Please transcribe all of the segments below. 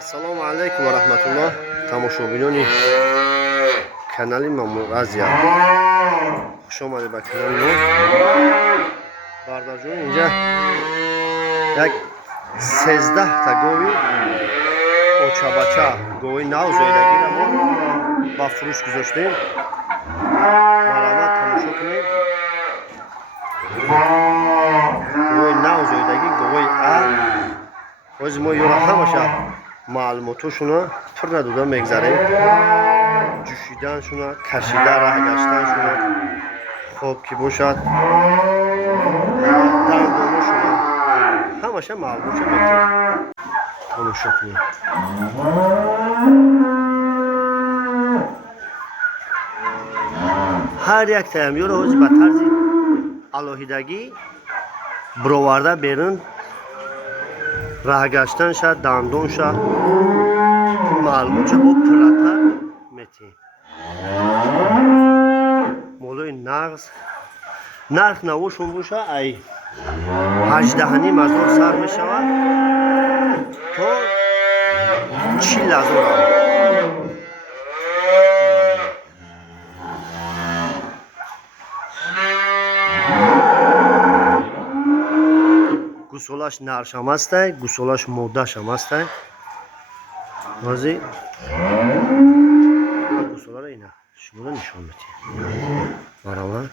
Assalomu alaykum va rahmatulloh. Tomoshabinoni kanali Mamur Aziya. Xush omadید به کانال ما. بردار جون اینجا یک 13 تا گوی اوچابچا گوی نو زایدگی را ما با فروش گذاشتیم. مرامت تماشا کنید. گوی نو زایدگی گوی باز ما یورا همشه معلوماتشون پر ندوده میگذاریم. جوشیدنشون، کشیده راه گشتنشون خوب که باشد دندانشون همشه معلومات میتونیم تماشا کنیم. هر یک تایمیور روزی به طرز الهیدگی برآورده بیرون راه گشتن شد دندان شد معلومات با پرتر میتونیم. مولوی نرخ نوشون باشه ای 18,000 سر می شود تا 40,000. گوسولاش نرش هم هسته، گوسولاش مودش هم هسته. بازی گوسولا را اینه شما را نشان میتیم برابر.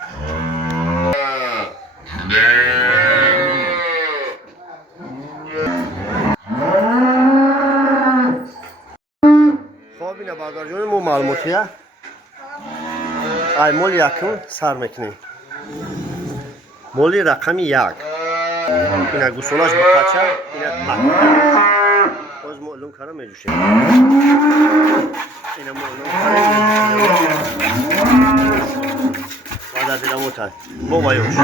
خب اینه بردار جون مو معلوماتیه ای مول یکم سر میکنیم. مولی رقم 1 اینه گوسولاش بقچه اینه تک باز معلوم کارم میجوشه. اینه معلوم کارم بعد دیدم اوتای با بایوش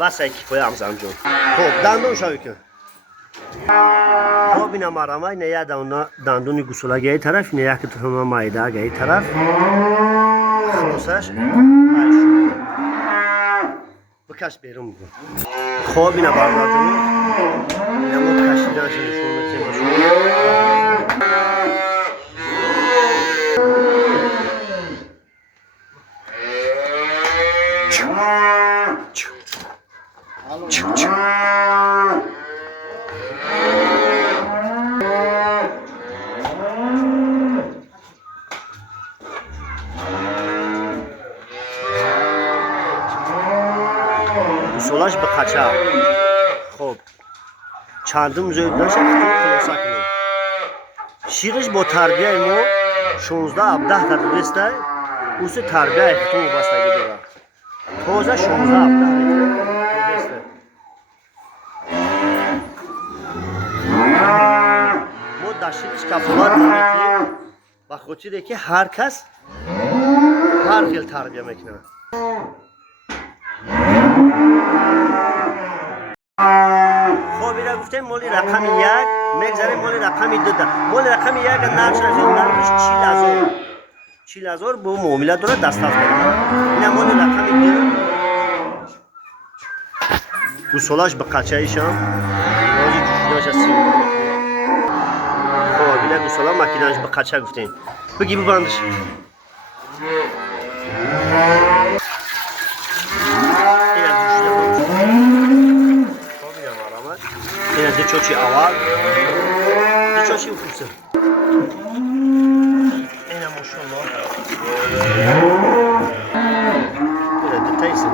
بس ایکی پای همزم جون. خب دندون شوی کن. خب این مرامه اینه یه دندونی گوسوله گه ای طرف اینه یکی تو همه مایده گه ای طرف خلاصش بکش بیرون بگو. خب اینه بردار جونی اینه ما کشیدنش نشون میتیم گوسولاش به قچه. خب چندم زود نشه خلاصه کنیم. شیرش با تربیه ما 16-17 تا دوسته اوس تربیه اختون بستگی داره. تازه 16-17 دوسته ما داشتیش کفالات میکنیم و خودی که هر کس هر خیل تربیه میکنه. خب اینا گفتیم مولی رقم 1 میگذاریم مولی رقم 2 مولی رقم 1 نرش نرخش 40,000 با معاملات داره دست از میده. این مولی رقم 2 گوسولاش به قچه ایشان بازی جوشیدنش از سیم. خب اینا گوسولا مکینهش به قچه گفتیم بگی ببندش. اینه دو چوچی اول دو چوچی افوسه اینه ماشالله اینه دو تایسه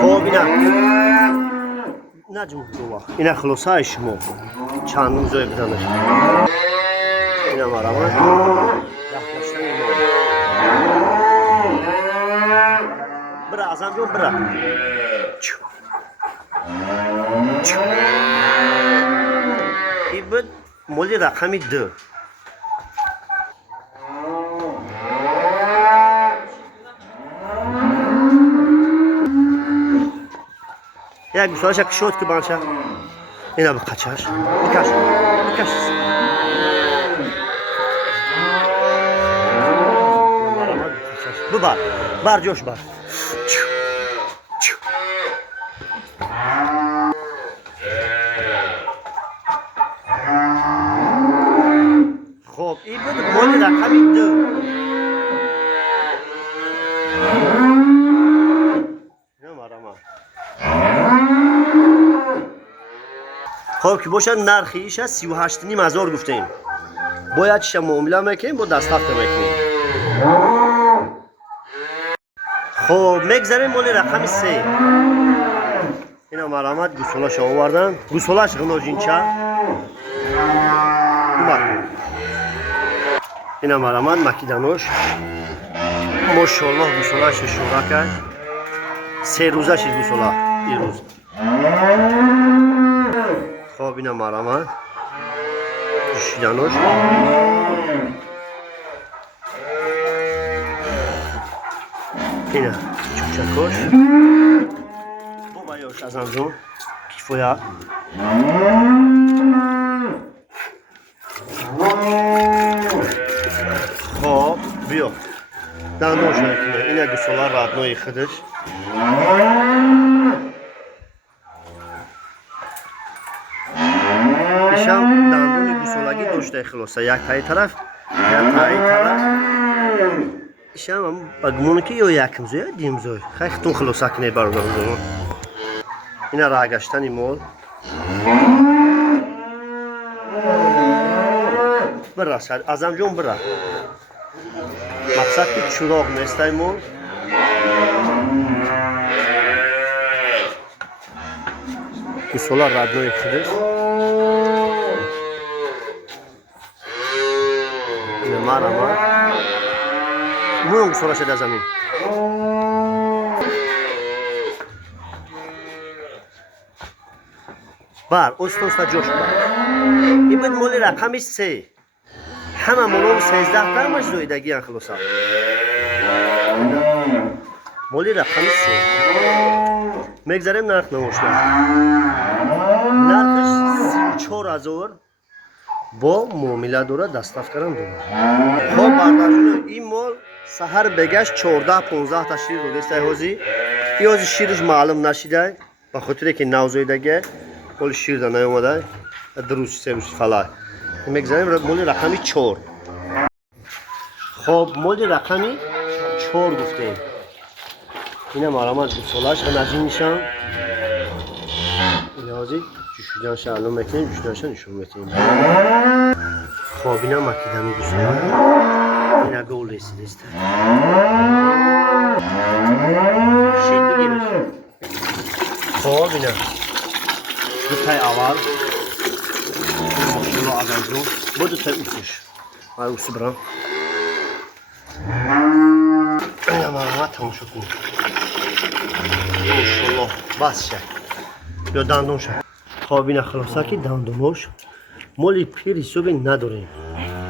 خوب اینه نجم بوا اینه خلاصه های شما چندم زوی بدنش اینه مرامه رفتشتن اینه برا ازم جون برا این بود مولی رقم 2. یک گوسالش یک شد که بانشه اینا بقچهش بکش بر جوش بر. خب این بود مال رقمی 2. خب که باشه نرخیش از 38,500 گفتیم. باید چیش معامله میکنیم با دست هفته میکنیم. خب میگذاریم مال رقم 3. اینا مرامت گوسولاش آوردن. گوسولاش غناجینچه اینا مرامت مکیدنوش ماشاءالله گوسولاش شورا کرد. 3 روزه شد گوسولا این روز. خب اینا مرامت جوشیدنوش اینا چوچکوش بابایوش از همزون کیفویا خب بیا دندونش نکنه. اینا گوسولا ردنوی خودش ایشم دندون گوسولگی داشته خلاصه. یک تایی طرف یک تایی طرف ایشم هم بگمونه که یا یکم زوی یا دیم زوی خیلی خطون خلاصه کنه بردارم. اینا را گشتنی مول برا شد ازم جون برا مقصد که چراغ نیسته مول گوسولا ردنوی خودش اینه مرامت مون گوسولا شده زمین. بر استوستا جوش بر این بود مولی رقم 3. همه مولوم 13 ترمش زویدگی خلاصا. مولی رقم 3 میگذاریم نرخ نموشتن. نرخش 34,000 با معامله دوره دستاف کردن دوره. خب برداشتون این مال سحر بگشت 14-15 تا شیر رو دسته هازی. این هازی شیرش معلوم نشیده به خاطر که نوزایدگی کل شیر دا نیومده دروش سه روز فلای. میگذاریم مولی رقمی 4. خب مولی رقمی 4 گفتیم. اینه مرامت گوسولاش غنجین میشن. این هازی جوشیدنش علوم میکنیم جوشیدنش نشون میکنیم. خب اینا مکیدنی گوسولا اینا گول رسیده است. شید بگیرش. خب اینا دو تای اول ماشاءالله آگانجون با دو تای اوسش من اوسی برام اینا مرامت تموم شد کنیم. ماشاءالله بس شد یا دندون شد. خب اینا خلاصه که دندونوش مولی پیر حسابی نداریم.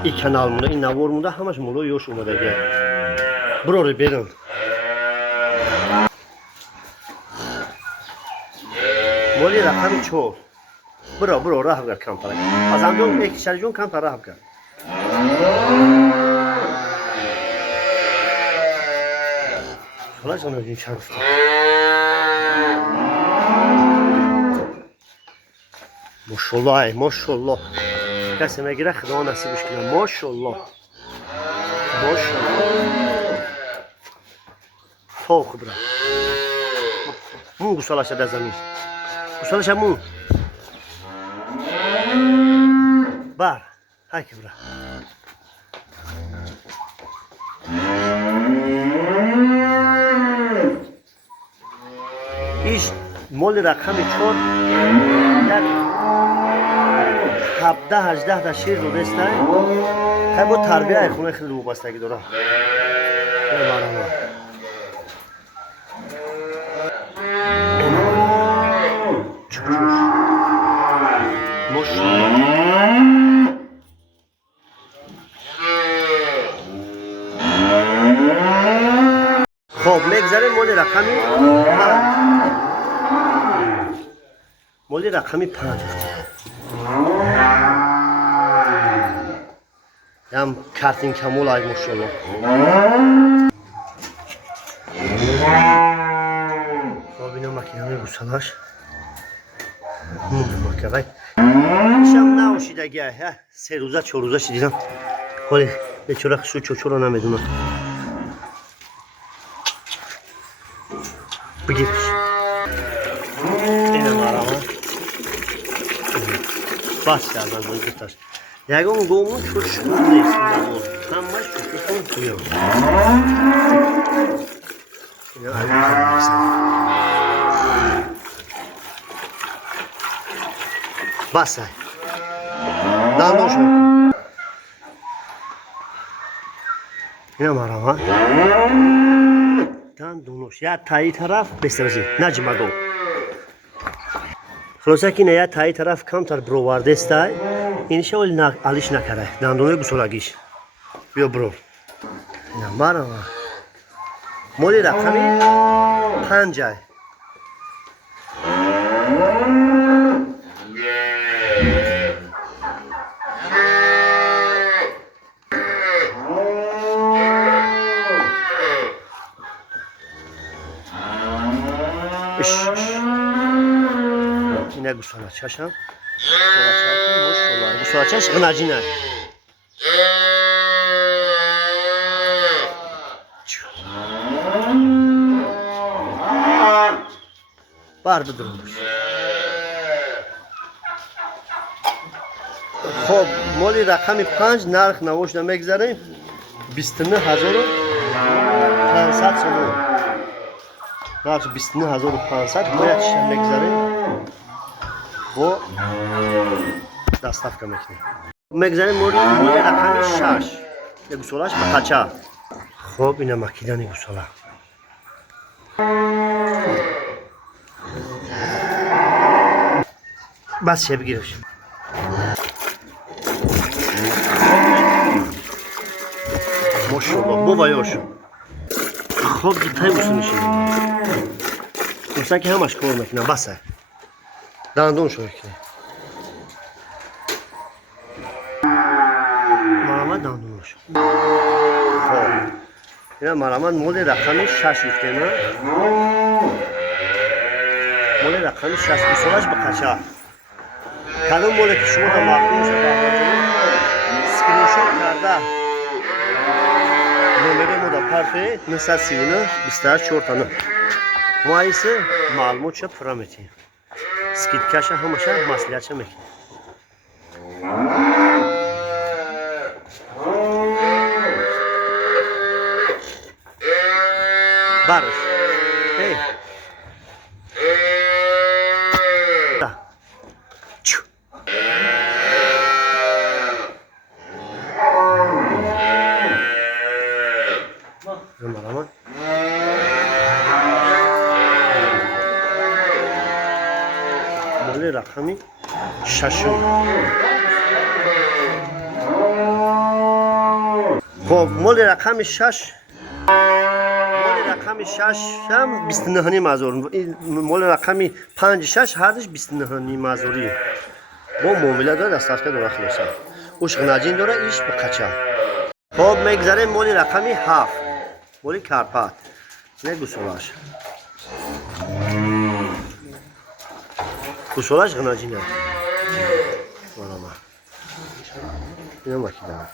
این کنال مونده این نوار مونده همش مولو یوش اومده گه براره بیرون. مولی رقم 4 برا راه بگر کم تره از همجون یک شرجون کم تره راه بگر. خلاص اونو جون چند گفتم ماشاءالله ماشاءالله کسی میگیره خدا نصیبش کنه. ماشاءالله فوق برا مون گوسالا شده زمین گوسالا شده مون بر های که برا ایش مال رقم 4 17-18 تا شیر رو دسته خیلی با تربیه خونه خیلی وابستگی داره. خب میگذاریم مال رقمی 5 هم کارتین کمول های ماشاءالله خب اینا مکینه گوسالاش مکرای شم نوشیدگی 3 روزه 4 روزه شدیدم ولی بیچاره شو چوچو رو نمیدونم بگیرش اینم آرامه بس کردن باید بتاش یکم گومون چوچو نیست همش چوچو تویم اینا علی کنیم بس های دندون شد اینم آرامه دندونش یا تایی طرف بسترزی نجمه گو خلاصه که نه یا تایی طرف کمتر بروورده استای اینشه ولی علیش نکره دندونه گوسولگیش بیا برو اینم آرامه مولی رقمی 5 اینه گوسالاچش هم گوسالاچش غنجینه بار بدرونش خب مالی رقم 5 نرخ نوشته میگذاریم 29500 سوم نرخ 29500 باید شم میگذاریم و دستافکه میکنیم میگذاریم مالی رقم 6 یه گوسالاش به قچه خب اینه مکیدن گوسالا بس شه بگیرش ماشاءالله بابایوش خب دیتای بسونشی مثلا که همش کار میکنم بسه دندون شو کنه مرامت دندونش خب اینا مرامت مول رقم 6 گفته نه مول رقم 6 گوسالاش به قچه کدوم مولی که شما هم معلوم شد اسکرین شات کرده نمره مدپرفه 939 28 49 مایسه معلومات شد فرامتی سکید کشه همشه مسئولیت شد میکنه برش هی مرامت مولی رقمی 6 خب مولی رقم 6 مولی رقم 6 هم 29 مزور مولی رقمی 5 6 هردش 29 مزوریه با معامله داره دستافکه داره خلاصه اوش غنجین داره ایش به قچه خب میگذاریم مولی رقمی 7 مولی کرپات نه گوسالاش گوسالاش غنجینه اینا مکیدن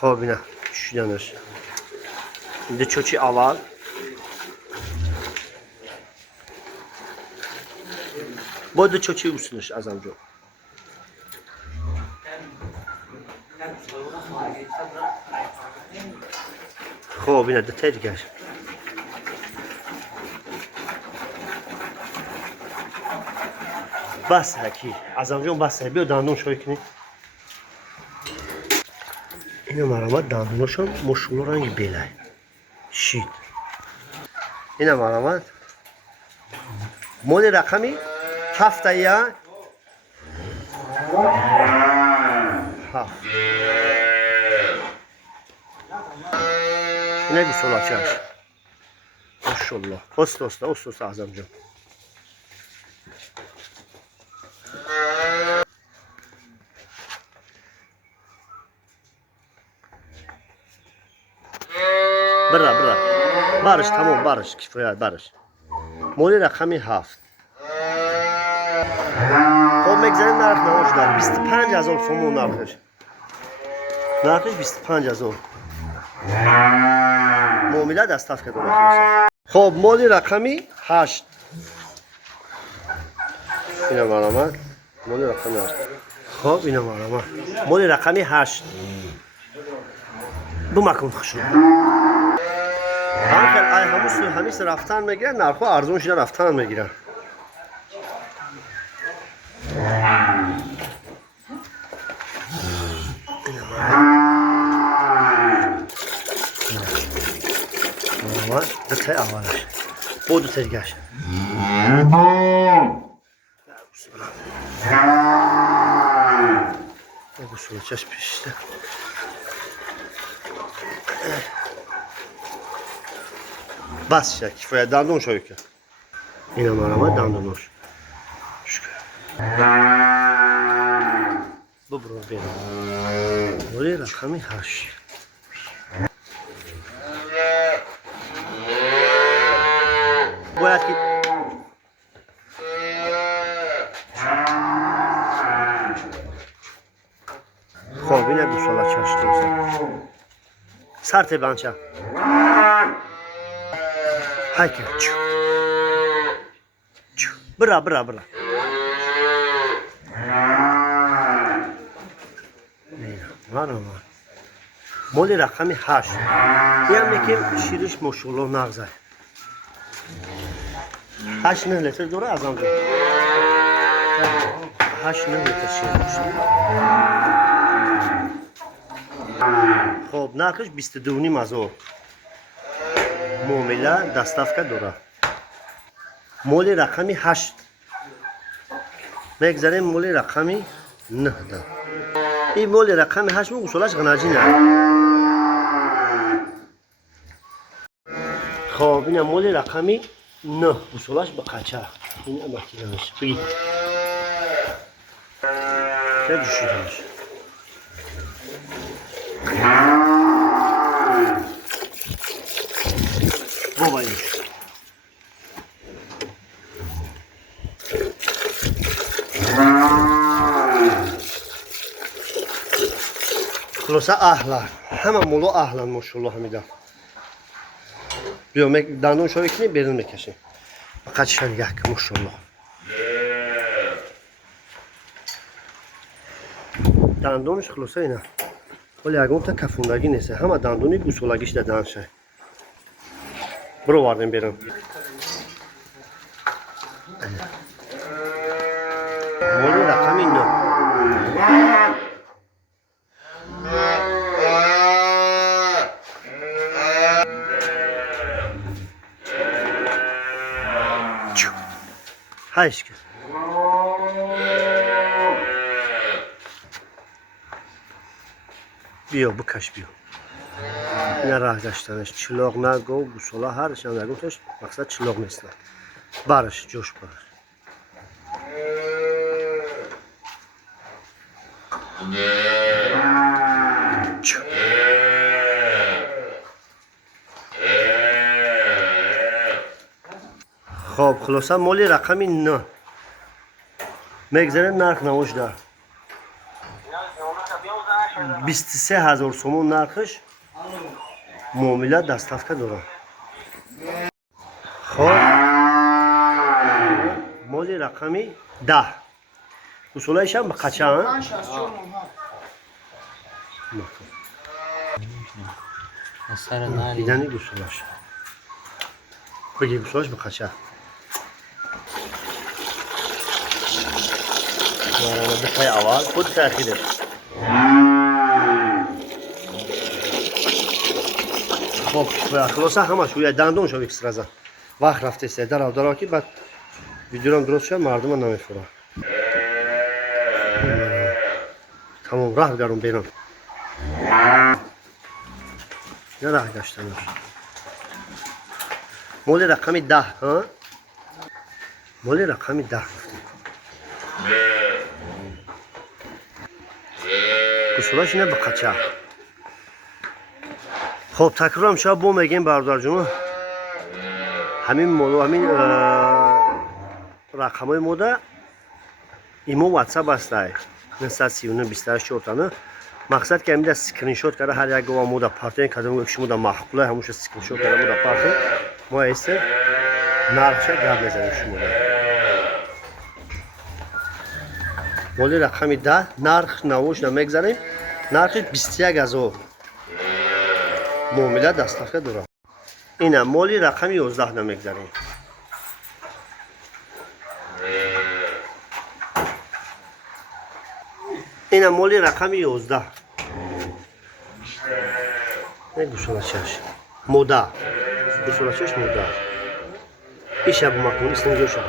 خب اینا شیدنش اینده چوچی اول باید چوچی اوسنش از امجا خب اینا ده دیگر بس هکی از امجا بس بیا دندون شوی کنی اینا مرامت دندونشون مشغول رنگ بیله شید اینا مرامت مول رقمی 7 یا 7 اینا گوسالاچش ماشاءالله است اعظم جان برا برش تمام برش کفایت برش. مولی رقمی 7. خب میگذاریم نرخ نماش دار 25,000 سومون نرخش. نرخش 25,000. معامله دستاف که داره. خب مولی رقمی 8. اینا مرامت مولی رقمی 8. خب اینا مرامت مولی رقمی 8. بو مکن خوشو. همیشه رفتن میگیرن نرخو ارزونش رفتن میگیرن. دو اولش بود ترگاش بگو چش پیشته بس شد کفایت دندون شوی که اینا مرامت دندونش شکر ببرو بینم مولی رقمی 8. باید که خب اینه دو ساله چشتی سر تبانچه های که برا برا برا مولی رقمی 8. یعنی که شیرش مشغول نغزه 8 لیتر دوره از آن 8 لیتر شیر. خب نرخش 22,500. معامله دستافکه دوره. مولی رقمی 8. میگذاریم مولی رقمی 9. این مولی رقمی 8 مو اصولش غناجی نه. خب این مولی رقمی 9 اصولش به قچه. این امکیانش بگید چه جوشیدنش بابایش خلاصه اهلا همه مولو اهلا ماشاءالله همیده بیا دندون شوی کنی بیرون میکشیم فقط شن یک ماشاءالله دندونش خلاصه اینه ولی اگه تا کفوندگی نیست همه دندونی گوسولگیش دادن شه برو واردیم بیرون مولی رقمی 9 هایش که بیا بکش بیا نه راه داشتنش چلاق نگو گوسولا هرش هم نگو توش مقصد چلاق نیست برش جوش برش خب خلاصه مولی رقمی 9 میگذاریم نرخ نوش دار 23,000 سومون نرخش معامله دستافکه داره خب مولی رقمی 10 اصولایش هم به قچه هم دیدنی اصولاش بگی اصولاش به قچه بخوای اول خود تأخیره خب خلاصه همه شویه دندون شو یک سرزه وقت رفته است در او درا که بعد ویدیو هم درست شد مردم نمیفوره تمام راه گرم بیرون نه راه گشتنش مولی رقمی 10 ها مولی رقمی 10 گوسولاش اینه به قچه خب تکرارم شب بو میگیم بردار جون همین مولو همین رقمای مودا ایمو واتساپ هستای 939 28 چورتانه مقصد که همین در سکرین شات کرده هر یک گواه مودا پارتین کدوم یکش مودا محقوله همونش سکرین شات کرده مودا پارتین ما ایسته نرخشه گرد نزنیم شما مولی رقمی 10 نرخ نوش نمیگذاریم نرخ 21000 معامله دستافته دورا اینم مولی رقمی 11 نمیگذاریم اینم مولی رقمی 11 گوشولاشش مودا گوشولاشش مودا ایشه بمکن اسم جوشا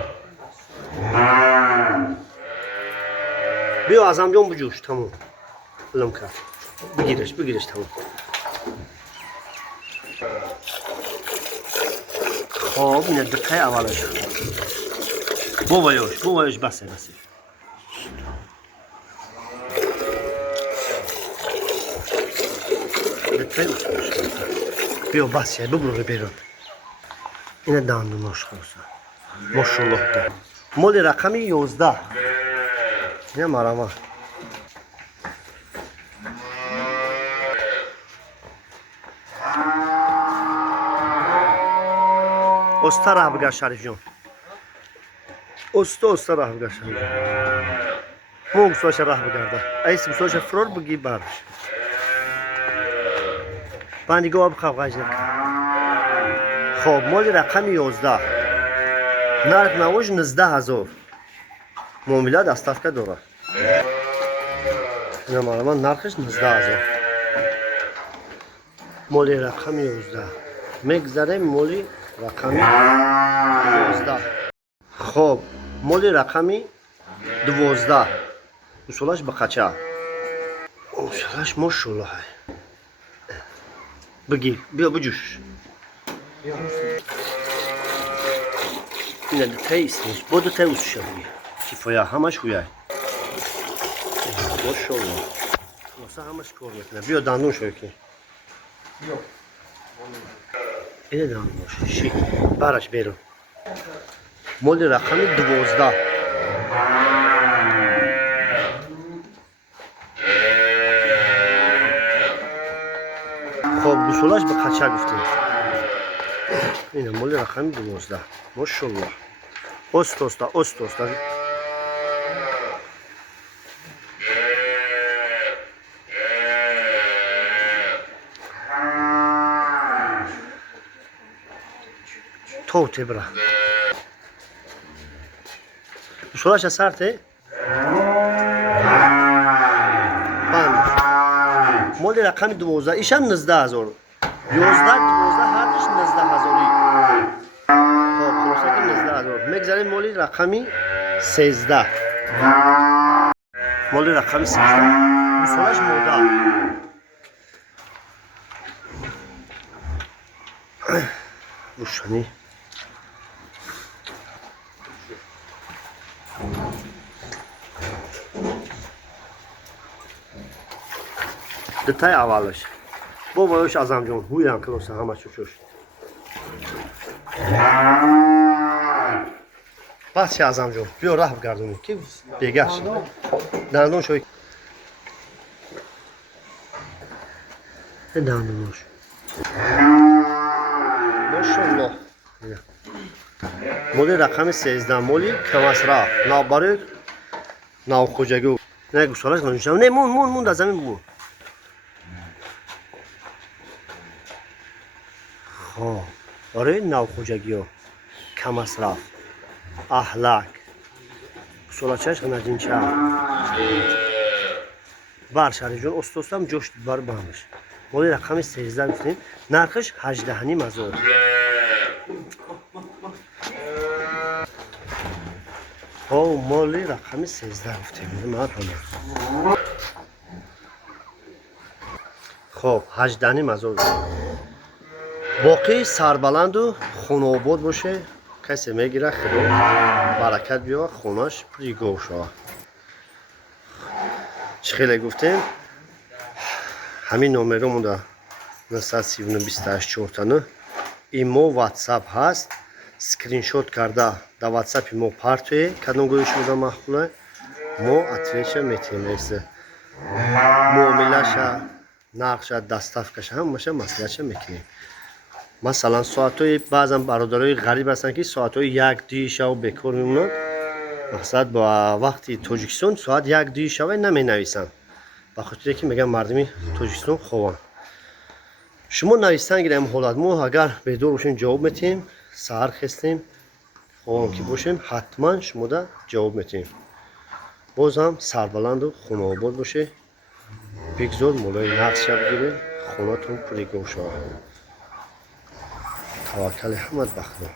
بیا ازم جون بجوش تمام لم کرد بگیرش تمام خب اینه دقیقه اولش بوایوش بسه بیا بس یه ببرو بیرون اینه دندوناش خلاصه ماشاءالله مال رقمی 11 اینه مرامه استا راه بگرد شریف جان استا راه بگرد شریف جان موگ سوش راه بگرده ایسم سوش فرور بگی برش بندی گوه بخواه غجر خب مال رقم 11 نرخ نوش 19000 معامله دستافته داره این مرمان نرخش 19000 مال رقم 11 میگذاریم مال رقم 11 خب مال رقمی 12 اصولش به قچه اصولش ماشاءالله بگیر بیا بجوش اینه دوتای اسمش با دوتای اوسشه بگیر کفایه همش خویه ماشاءالله واسه همش کار میکنه بیا دندون شوی که اینه دندون شوی برش بیرون مال رقم 12 خب گوسولاش به قچه گفتیم اینه مال رقم 12 ماشاءالله استوستا تو تبرا گوسولاش سرته مال رقم 12 ایشم 19000 11 هر دش 19000 خب خلاصه که 19000 میگذاریم مال رقمی 13 مال رقمی 13 گوسولاش مودا روشنی دتای اولش بابایوش ازم جون هویم کلوسه همه چوش بس چه ازم جون بیا راه بگردونی که بگرش دندون شوی دندونش ماشاءالله مولی رقم 13 مولی کمسرا ناباری ناو خوجگو نه گوسالاش نمیشم نه مون در زمین مون خب آره ناو خوجگی ها کمسرا احلک گوسالاچش نجین چه بر شریف جون استوستم جشت بر بامش مولی رقم 13 گفتیم نرخش 18000 او مالی رقم 13 گفتیم مرحبا خب 18000 باقی سربلند و خوناباد باشه کسی میگیره خدا برکت بیاره خونش پریگو شوه چه خیلی گفتیم همین نمرمون در 939 28 چورتانه ایمو واتساپ هست скриншот карда дар ватсапи мо партӯе кадом гӯи шуда махбулай мо ответша метиҳем эсе муомилаша нархша дастафкаша ҳамаша маслиҳатша мекунем. Масалан соатҳои баъзан бародарои ғариб ҳастанд ки соатҳои 1-2 шав бекор мемонанд. мақсад ба вақти Тоҷикистон соат 1-2 шава наменависанд, ба хотире ки мегӯянд мардуми Тоҷикистон хованд. шумо навистан гирем ҳолат мо агар бедор бошем ҷавоб метиҳем, саҳар хестем ховам ки бошем ҳатман шумода ҷавоб метиҳем. бозам сарбаланду хонаобод боше, бигзор молои нақдша бигире, хонатон пури гов шавад. таваккали ҳамат ба худо.